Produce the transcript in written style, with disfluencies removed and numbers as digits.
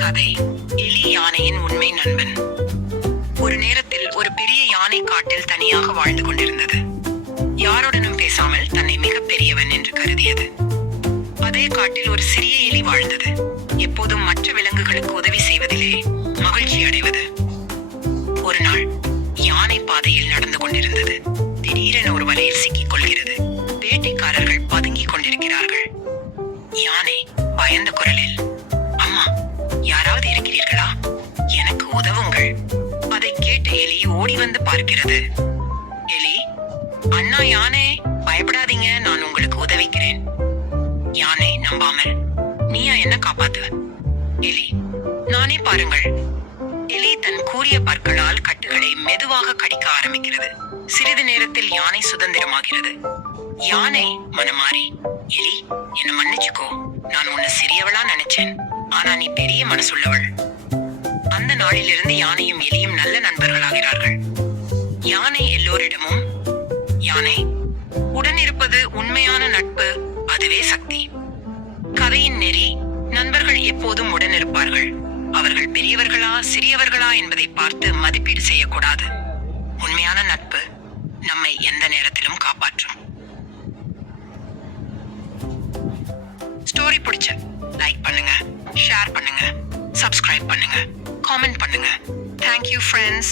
கதை எலி யானையின் உண்மை நண்பன். ஒரு நேரத்தில் ஒரு பெரிய யானை காட்டில் தனியாக வாழ்ந்து கொண்டிருந்தது. யாருடனும் பேசாமல் தன்னை மிக பெரியவன் என்று கருதியது. அதே காட்டில் ஒரு சிறிய எலி வாழ்ந்தது. எப்போதும் மற்ற விலங்குகளுக்கு உதவி செய்வதிலே மகிழ்ச்சி அடைவது. ஒரு நாள் யானை பாதையில் நடந்து கொண்டிருந்தது. திடீரென ஒரு வலையில் சிக்கிக் கொள்கிறது. வேட்டைக்காரர்கள் பதுங்கிக் கொண்டிருக்கிறார்கள். யானை பயந்த குரலில், அம்மா, யாராவது இருக்கிறீர்களா? எனக்கு உதவுங்கள். அதை கேட்ட எலி ஓடி வந்து பார்க்கிறது. எலி, அண்ணா யானை, பயப்படாதீங்க, நான் உங்களுக்கு உதவிக்கிறேன். யானை நம்பாமல், நீயா என்ன காப்பாத்துவ? எலி, நானே பாருங்கள். எலி தன் கூரிய பற்களால் கட்டுகளை மெதுவாக கடிக்க ஆரம்பிக்கிறது. சிறிது நேரத்தில் யானை சுதந்திரமாகிறது. யானை மனமாறி, எலி, என்ன மன்னிச்சுக்கோ, நான் உன்னை சிறியவளா நினைச்சேன், ஆனா நீ பெரிய மனசுள்ளவள். அந்த நாளிலிருந்து யானையும் எலியும் நல்ல நண்பர்களாகிறார்கள். யானை எல்லோரிடமும், யானை, உடனிருப்பது உண்மையான நட்பு, அதுவே சக்தி. கதையின் நெறி, நண்பர்கள் எப்போதும் உடனிருப்பார்கள். அவர்கள் பெரியவர்களா சிறியவர்களா என்பதை பார்த்து மதிப்பீடு செய்யக்கூடாது. உண்மையான நட்பு நம்மை எந்த நேரத்திலும் காப்பாற்றும். ஸ்டோரி பிடிச்ச லைக் பண்ணுங்க, ஷேர் பண்ணுங்க, சப்ஸ்கிரைப் பண்ணுங்க, காமெண்ட் பண்ணுங்க. Thank you friends.